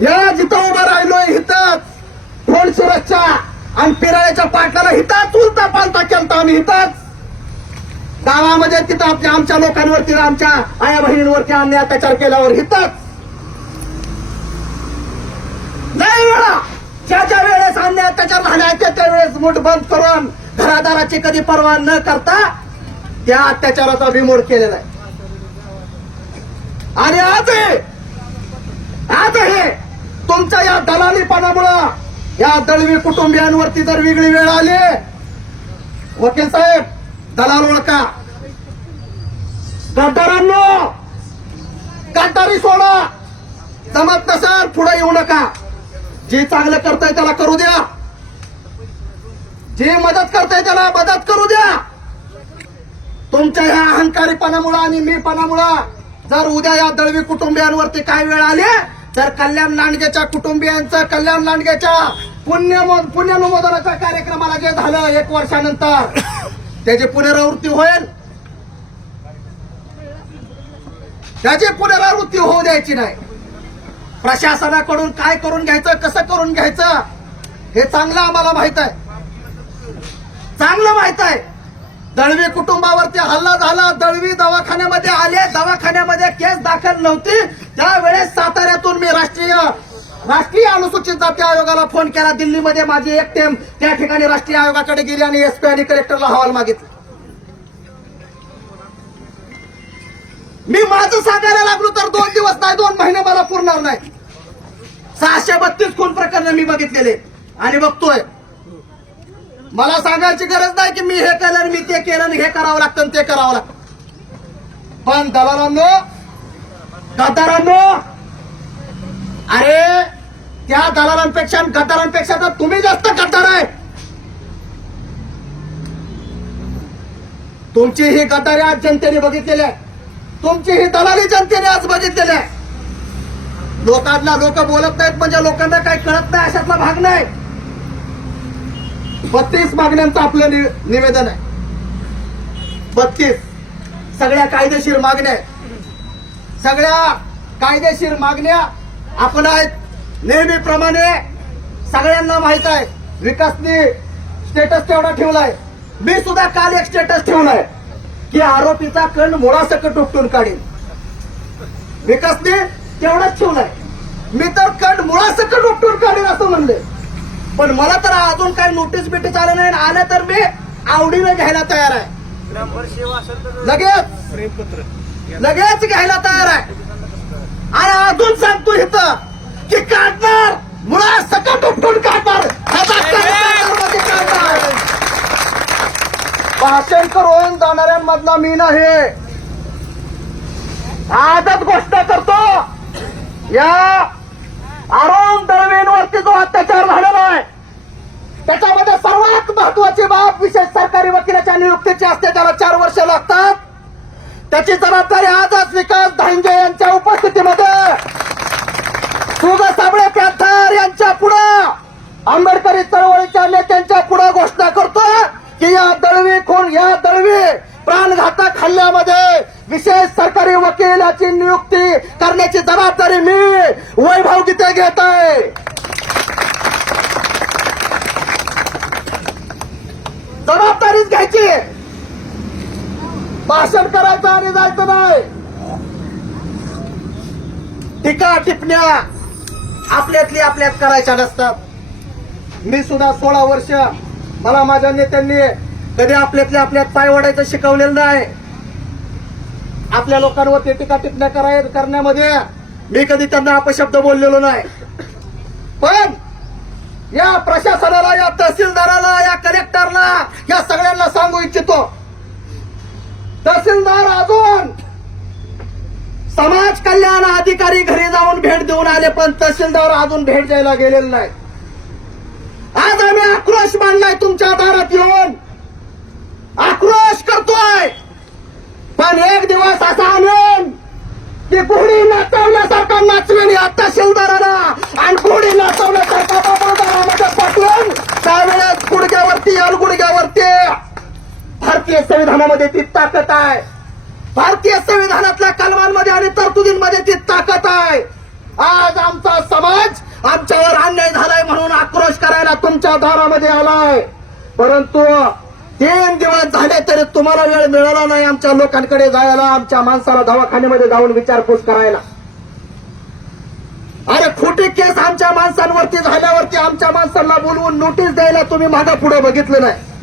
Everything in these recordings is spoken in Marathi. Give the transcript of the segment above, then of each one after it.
या जिथं उभं राहिलोय हिथंच. फोन सुरक्षा आणि पिराळ्याच्या पाटलाला हिथंच उलता पालता केलता आम्ही हिथंच. गावामध्ये तिथं आपल्या आमच्या लोकांवरती आमच्या आया बहिणींवरती अन्याय अत्याचार केल्यावर हिथंच. नाही वेळा ज्या ज्या वेळेस अन्याय अत्याचार झाले त्या त्यावेळेस मुठ बंद करून घरादाराची कधी पर्वा न करता त्या अत्याचाराचा बिमोड केलेला आहे. आणि आज हे आज हे तुमच्या या दलालीपणामुळं या दळवी कुटुंबियांवरती जर वेगळी वेळ आली वकील साहेब दलाल ओळखा. गद्दारांनो गद्दारी सोडा. जमत नसाल पुढे येऊ नका. जे चांगलं करताय त्याला करू द्या. जे मदत करताय त्याला मदत करू द्या. तुमच्या ह्या अहंकारीपणामुळं आणि मीपणामुळं जर उद्या या दळवी कुटुंबियांवरती काय वेळ आले तर कल्याण लांडगेच्या कुटुंबियांचं कल्याण लांडगेच्या पुण्य पुण्यनुमोदनाच्या कार्यक्रमाला जे झालं एक वर्षानंतर त्याची पुनरावृत्ती होईल. त्याची पुनरावृत्ती होऊ द्यायची नाही. प्रशासनाकडून काय करून घ्यायचं कसं करून घ्यायचं हे चांगलं आम्हाला माहीत आहे. चांगलं माहीत आहे. दळवी कुटुंबावरती हल्ला झाला दळवी दवाखान्यामध्ये आले दवाखान्यामध्ये केस दाखल नव्हती. त्यावेळेस साताऱ्यातून मी राष्ट्रीय राष्ट्रीय अनुसूचित जाती आयोगाला फोन केला दिल्लीमध्ये माझी एक टेम त्या ठिकाणी राष्ट्रीय आयोगाकडे गेली आणि एसपी आणि कलेक्टरला अहवाल मागितला. मी माझं सांगायला लागलो तर दोन दिवस नाही दोन महिने मला पुरणार नाही. सहाशे बत्तीस खून प्रकरण मी बघितलेले आणि बघतोय. मला सांगायची गरज नाही की मी हे केलं आणि मी ते केलं आणि हे करावं लागतं ते करावं लागतं. पण दलालांना गद्दारांनो अरे त्या दलालांपेक्षा आणि गद्दारांपेक्षा तर तुम्ही जास्त गद्दार आहे. तुमची ही गद्दारी आज जनतेने बघितलेली आहे. तुमची ही दलाली जनतेने आज बघितलेली आहे. लोकांना लोक बोलत नाहीत म्हणजे लोकांना काही कळत नाही अशातला भाग नाही. बत्तीस मागण्यांचं आपलं निवेदन आहे. बत्तीस सगळ्या कायदेशीर मागण्या आहेत. सगळ्या कायदेशीर मागण्या आपण आहेत. नेहमीप्रमाणे सगळ्यांना माहीत आहे विकासनी स्टेटस तेवढा ठेवलाय. मी सुद्धा काल एक स्टेटस ठेवलाय की आरोपीचा कण मुळासकट उपटून काढीन. विकासने तेवढाच ठेवलाय. मी तर कण मुळासकट उपटून काढीन असं म्हणले. पण मला तर अजून काही नोटीस बिटीस आलं नाही आणि आलं तर मी आवडीनं घ्यायला तयार आहे. लगेच. लगेच घ्यायला तयार आहे. आणि अजून सांगतो इथं की काढणार मुळा सकट उपटून काढणार. ह्याचा काढणार काढणार. भाषण करून जाणाऱ्यांमधला मी नाही. आजच गोष्ट करतो. या आरोम दळवींवरती जो अत्याचार झालेला आहे त्याच्यामध्ये सर्वात महत्वाची बाब विशेष सरकारी वकिलाच्या नियुक्तीची असते त्याला चार वर्ष लागतात. त्याची जबाबदारी आजच विकास धांगे यांच्या उपस्थितीमध्ये. सुग साबळे प्रांतार यांच्या पुढं. आंबेडकरी चळवळीच्या नेत्यांच्या पुढे घोषणा करतोय की या दळवी खून या दळवी प्राणघातक हल्ल्यामध्ये विशेष सरकारी वकिलाची नियुक्ती करण्याची जबाबदारी मी वैभव गीते घेत आहे. जबाबदारीच घ्यायची. भाषण करायचं आणि जायचं नाही. टीका टिपण्या आपल्यातली आपल्यात करायच्या नसतात. मी सुद्धा सोळा वर्ष मला माझ्या नेत्यांनी कधी आपल्यातल्या आपल्यात पाय ओढायचं शिकवलेलं नाही. आपल्या लोकांवरती टीका टिपण्या कराय करण्यामध्ये मी कधी त्यांना अपशब्द बोललेलो नाही. पण या प्रशासनाला या तहसीलदाराला या कलेक्टरला या सगळ्यांना सांगू इच्छितो तहसीलदार अजून समाज कल्याण अधिकारी घरी जाऊन भेट देऊन आले पण तहसीलदार अजून भेट द्यायला गेलेला नाही. आज आम्ही आक्रोश मांडलाय तुमच्या दारात येऊन. आक्रोश करतोय. पण एक दिवस असा आणून की घोडी नाचवण्यासारखा नाचवेन या तहसीलदाराला आणि घोडी नाचवण्यासारखा बाबादारामध्ये पाठवून त्यावेळेस गुडघ्यावरती अलगुडघ्यावरती भारतीय संविधानामध्ये ती ताकद आहे. भारतीय संविधानातल्या कलमांमध्ये आणि तरतुदींमध्ये ती ताकद आहे. आज आमचा समाज आमच्यावर अन्याय झालाय म्हणून आक्रोश करायला तुमच्या दारामध्ये आलाय. परंतु तीन दिवस झाले तरी तुम्हाला वेळ मिळाला नाही आमच्या लोकांकडे जायला आमच्या माणसाला दवाखान्यामध्ये जाऊन विचारपूस करायला. अरे खोटी केस आमच्या माणसांवरती झाल्यावरती आमच्या माणसांना बोलवून नोटीस द्यायला तुम्ही मागा पुढे बघितलं नाही.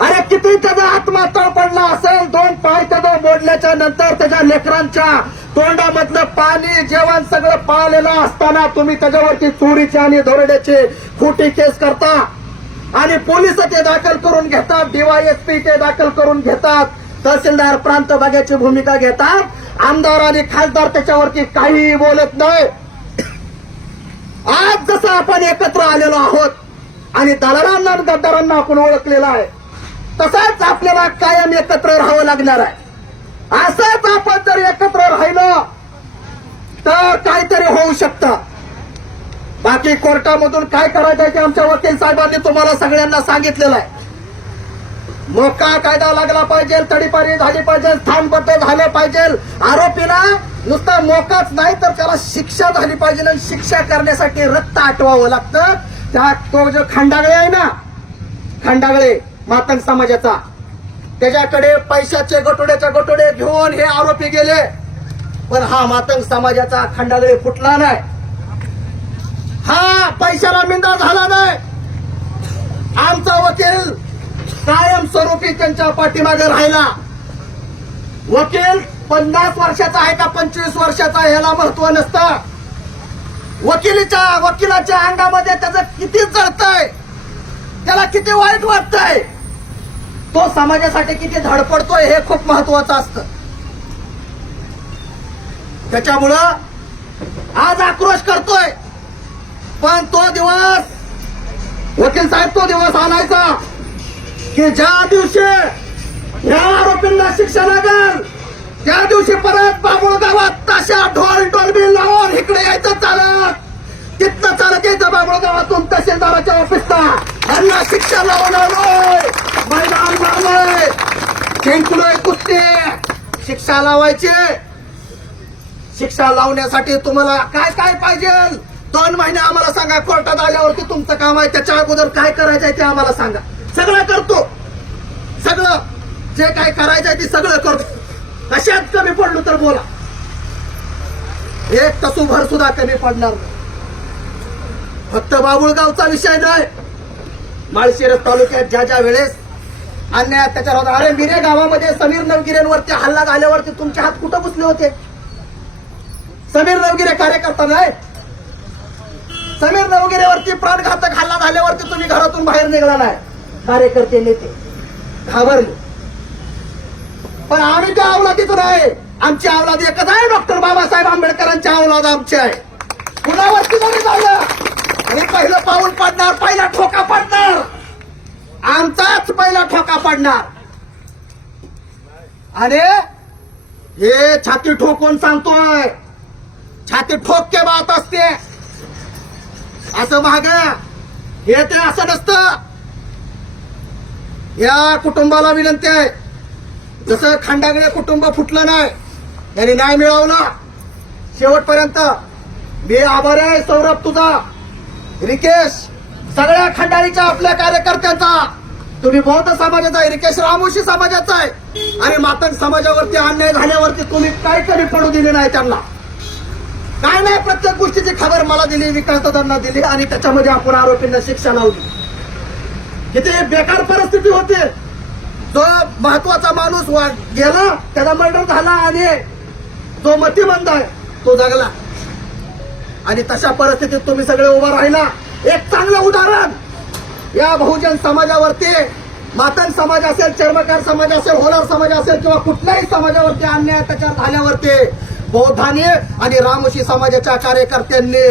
अरे किती त्याचा आत्मा तळपडला असेल? दोन पाय त्याचा मोडल्याच्या नंतर त्याच्या लेकरांच्या तोंडामधलं पाणी जेवण सगळं पाळलेलं असताना तुम्ही त्याच्यावरती चोरीची आणि दरोड्याचे खोटी केस करता. आणि पोलीस ते दाखल करून घेतात डीवायएसपी ते दाखल करून घेतात तहसीलदार प्रांत भागाची भूमिका घेतात. आमदार आणि खासदार त्याच्यावरती काहीही बोलत नाही. आज जसं आपण एकत्र आलेलो आहोत आणि दलालांना गद्दारांना आपण ओळखलेलं आहे तसंच आपल्याला कायम एकत्र राहावं लागणार आहे. असंच आपण जर एकत्र राहिलं तर काहीतरी होऊ शकतं. बाकी कोर्टामधून काय करायचं आहे ते आमच्या वकील साहेबांनी तुम्हाला सगळ्यांना सांगितलेलं आहे. मोका कायदा लागला पाहिजे तडीपारी झाली पाहिजे स्थानबद्ध झालं पाहिजे. आरोपीला नुसता मोकाच नाही तर त्याला शिक्षा झाली पाहिजे आणि शिक्षा करण्यासाठी रक्त आटवावं लागतं. त्या तो जो खंडागळे आहे ना खंडागळे मातंग समाजाचा. त्याच्याकडे पैशाचे गटोड्याच्या गटोडे घेऊन हे आरोपी गेले. पण हा मातंग समाजाचा खंडागळे फुटला नाही. हा पैशाला मिंदा झाला नाही. आमचा वकील कायमस्वरूपी त्यांच्या पाठीमागे राहिला. वकील पन्नास वर्षाचा आहे का पंचवीस वर्षाचा ह्याला महत्त्व नसतं. वकिलीच्या वकिलाच्या अंगामध्ये त्याचं किती चढतंय त्याला किती वाईट वाटतंय. तो समाजासाठी किती धडपडतोय हे खूप महत्वाचं असतं. त्याच्यामुळं आज आक्रोश करतोय. पण तो दिवस वकील साहेब तो दिवस आणायचा. की ज्या दिवशी या आरोपींना शिक्षा लागेल त्या दिवशी परत बाबुळ गावात ताशा ढोल डोलबी लावून इकडे यायचं चालत. तिथनं चालत यायचं बाबुळ गावातून तहसीलदाराच्या ऑफिसला. यांना शिक्षा लावून आलोय. मैदान भरलंय जिंकलोय कुस्ती. शिक्षा लावायची. शिक्षा लावण्यासाठी तुम्हाला काय काय पाहिजे? दोन महिने आम्हाला सांगा कोर्टात आल्यावरती तुमचं काम आहे त्याच्या अगोदर काय करायचं आहे ते आम्हाला सांगा. सगळं करतो. सगळं. जे काय करायचं आहे ते सगळं करतो. कशात कमी पडलो तर बोला. एक तसूभर सुद्धा कमी पडणार नाही. फक्त बाबुळगावचा विषय नाही. माळशिरस तालुक्यात ज्या ज्या वेळेस अन्याय अत्याचार होता. अरे मिरे गावामध्ये समीर नवगिरेंवरती हल्ला झाल्यावरती तुमचे हात कुठं पुसले होते? समीर नवगिरे कार्यकर्ता नाही. समीर नवगिरेवरती प्राणघातक हल्ला झाल्यावरती तुम्ही घरातून बाहेर निघाला नाही. कार्यकर्ते नेते घाबरले. पण आम्ही त्या अवलादीतून आहे. आमची अवलाद एकच आहे डॉक्टर बाबासाहेब आंबेडकरांची अवलाद आमची आहे. कुणावरती कोणी चाललं आणि पहिलं पाऊल पडणार पहिला ठोका पडणार आमचाच पहिला ठोका पडणार. अरे हे छाती ठोकून सांगतोय. छाती ठोक के बात असते. असं माग हे ते असं नसतं. या कुटुंबाला विनंती आहे. जसं खंडागळे कुटुंब फुटलं नाही त्यांनी न्याय मिळवला. शेवटपर्यंत मी आभार आहे सौरभ तुझा. रिकेश सगळ्या खंडाळीच्या आपल्या कार्यकर्त्यांचा. तुम्ही बौद्ध समाजाचा आहे रिकेश रामोशी समाजाचा आहे. आणि मातंग समाजावरती अन्याय झाल्यावरती तुम्ही काय तरी पडू दिले नाही त्यांना? काय नाही प्रत्येक गोष्टीची खबर मला दिली विकासदारांना दिली आणि त्याच्यामध्ये आपण आरोपींना शिक्षा लावली. किती बेकार परिस्थिती होती. जो महत्त्वाचा माणूस गेला त्याचा मर्डर झाला आणि जो मतिमंद आहे तो जगला. आणि तशा परिस्थितीत तुम्ही सगळे उभा राहिला. एक चांगलं उदाहरण. या बहुजन समाजावरती मातन समाज असेल चर्मकार समाज असेल होलार समाज असेल किंवा कुठल्याही समाजावरती अन्याय अत्याचार झाल्यावरती बौद्धाने आणि रामोशी समाजाच्या कार्यकर्त्यांनी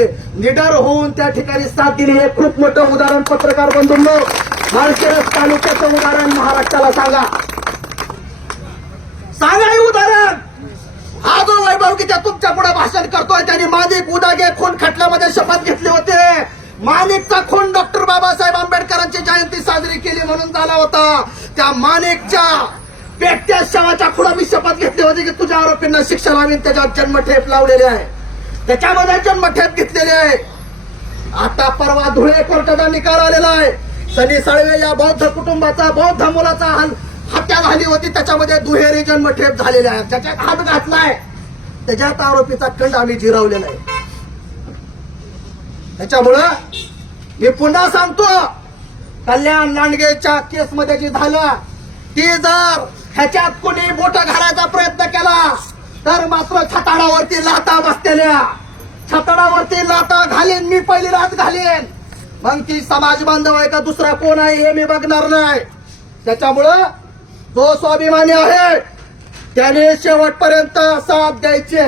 निडर होऊन त्या ठिकाणी साथ दिली. हे खूप मोठं उदाहरण पत्रकार बंधूंनो माळशिरस तालुक्याचं उदाहरण महाराष्ट्राला सांगा. सांगा हे उदाहरण. हा जो वैभव की त्या तुमच्यापुढे भाषण करतोय त्यांनी माझे उदागे खून खटल्यामध्ये शपथ घेतली होते. माणिकचा खून डॉक्टर बाबासाहेब आंबेडकरांची जयंती साजरी केली म्हणून झाला होता. त्या माणिकच्या पेटत्या शवाच्या खुडा मी शपथ घेतली होती की तुझ्या आरोपींना शिक्षा लावीन त्याच्यात जन्मठेप लावलेली आहे. त्याच्यामध्ये जन्मठेप घेतलेली आहे. आता परवा धुळे कोर्टाचा निकाल आलेला आहे. सनी साळवे या बौद्ध कुटुंबाचा बौद्ध मुलाचा हल- हत्या झाली होती त्याच्यामध्ये दुहेरी जन्मठेप झालेला आहे. त्याच्यात हात घातलाय. त्याच्यात आरोपीचा खंड आम्ही जिरवलेला आहे. त्याच्यामुळं मी पुन्हा सांगतो कल्याण लांडगेच्या केसमध्ये जी झालं ती जर ह्याच्यात कोणी बोट घालायचा प्रयत्न केला तर मात्र छताडावरती लाता बसलेल्या छताडावरती लाता घालीन मी पहिली रात घालीन. मग ती समाज बांधव आहे का दुसरा कोण आहे हे मी बघणार नाही. त्याच्यामुळं जो स्वाभिमानी आहे त्याने शेवटपर्यंत साथ द्यायचे.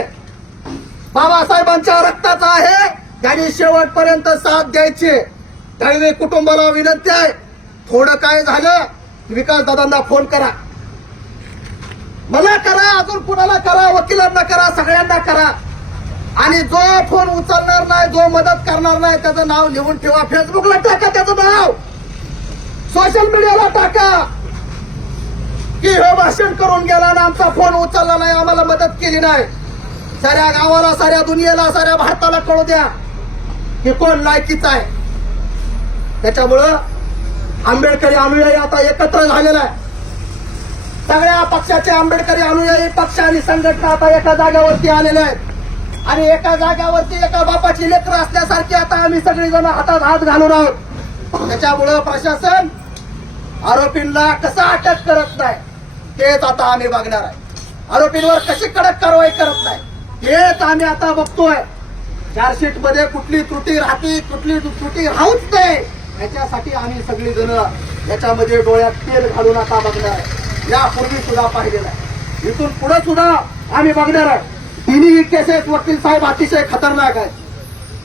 बाबासाहेबांच्या रक्ताचा आहे त्यांनी शेवटपर्यंत साथ द्यायची. त्यावेळी कुटुंबाला विनंती आहे. थोडं काय झालं विकास दादांना फोन करा. मला करा अजून कुणाला करा वकिलांना करा सगळ्यांना करा. आणि जो फोन उचलणार नाही जो मदत करणार नाही त्याचं नाव लिहून ठेवा. फेसबुकला टाका त्याचं नाव. सोशल मीडियाला टाका. की हे भाषण करून गेला ना आमचा फोन उचलला नाही आम्हाला मदत केली नाही. साऱ्या गावाला साऱ्या दुनियेला साऱ्या भारताला कळू द्या. हे कोण? लायकीच आहे. त्याच्यामुळं आंबेडकरी अनुयायी आता एकत्र झालेला आहे. सगळ्या पक्षाचे आंबेडकरी अनुयायी पक्ष आणि संघटना आता एका जाग्यावरती आलेल्या आहेत. आणि एका जाग्यावरती एका बापाची लेकरं असल्यासारखी आता आम्ही सगळेजण हातात हात घालून आहोत. त्याच्यामुळं प्रशासन आरोपींना कसं अटक करत नाही तेच आता आम्ही बघणार आहे. आरोपींवर कशी कडक कारवाई करत नाही हेच आम्ही आता बघतोय. चार्जशीटमध्ये कुठली त्रुटी राहते कुठली त्रुटी राहूच नाही. याच्यासाठी आम्ही सगळी जण याच्यामध्ये डोळ्यात तेल घालून आता बघणार. आहे यापूर्वी सुद्धा पाहिलेलं आहे. इथून पुढे सुद्धा आम्ही बघणार आहे. तिन्ही केसेस वकील साहेब अतिशय खतरनाक आहेत.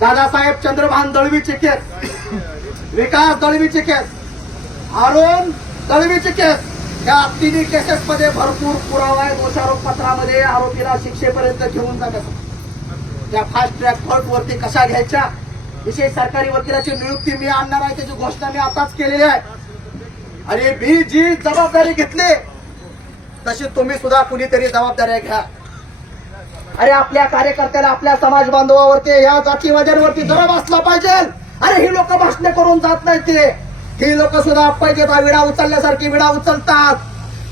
दादासाहेब चंद्रभान दळवीची केस विकास दळवीची केस आरोन दळवीची केस. या तिन्ही केसेसमध्ये भरपूर पुरावा आहे दोषारोप पत्रामध्ये आरोपीला शिक्षेपर्यंत घेऊन जात असतात त्या फास्ट ट्रॅक कोर्ट वरती कशा घ्यायच्या विशेष सरकारी वकिलाची नियुक्ती मी आणणार आहे त्याची घोषणा मी आताच केलेली आहे. आणि मी जी जबाबदारी घेतली तशी तुम्ही सुद्धा कुणीतरी जबाबदाऱ्या घ्या. अरे आपल्या कार्यकर्त्याला आपल्या समाज बांधवावरती या जातीवाद्यांवरती जरा बसला पाहिजे. अरे ही लोक भाषणे करून जात नाही ते. ही लोक सुद्धा पाहिजे विडा उचलल्यासारखी विडा उचलतात.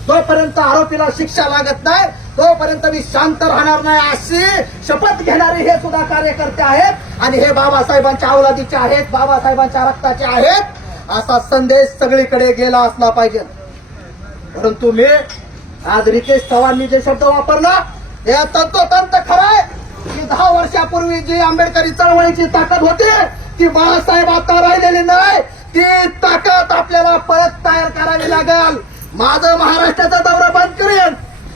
जोपर्यंत आरोपीला शिक्षा लागत नाही तोपर्यंत मी शांत राहणार नाही अशी शपथ घेणारे हे सुद्धा कार्यकर्ते आहेत. आणि हे बाबासाहेबांच्या अवलादीचे आहेत बाबासाहेबांच्या रक्ताचे आहेत. असा संदेश सगळीकडे गेला असला पाहिजे. परंतु मी आज रितेश चव्हाणनी जे शब्द वापरला हे तंतोतंत खरं आहे की दहा वर्षापूर्वी जी आंबेडकरी चळवळीची ताकद होती ती बाळासाहेब आता राहिलेली नाही. ती ताकद आपल्याला परत तयार करावी लागेल. माझं महाराष्ट्राचा दौरा बंद करेन.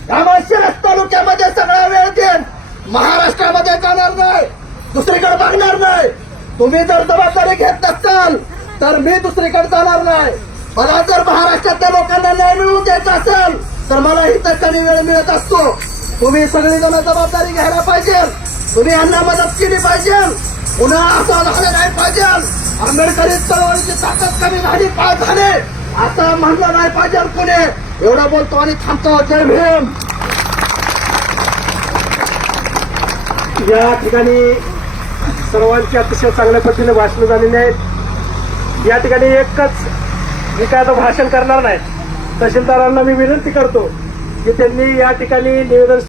त्यामुळे शिरस तालुक्यामध्ये सगळा वेळ देईन महाराष्ट्रामध्ये जाणार नाही दुसरीकडे बघणार नाही. तुम्ही जर जबाबदारी घेत नसाल तर मी दुसरीकडे जाणार नाही. मला जर महाराष्ट्रातल्या लोकांना न्याय मिळवून द्यायचा असेल तर मला इथं कमी वेळ मिळत असतो? तुम्ही सगळीजण जबाबदारी घ्यायला पाहिजे. तुम्ही यांना मदत केली पाहिजे. पुन्हा असं झाला नाही पाहिजे. आंबेडकरी चळवळीची ताकद कमी झाली पाय झाले. असं म्हणलं नाही पाहिजे कुणी. एवढा बोलतो आणि थांबतो. जय भीम. या ठिकाणी सर्वांची अतिशय चांगल्या पद्धतीने भाषण झालेली आहेत. या ठिकाणी एकच मी काय आता भाषण करणार नाही तहसीलदारांना मी विनंती करतो की त्यांनी या ठिकाणी निवेदन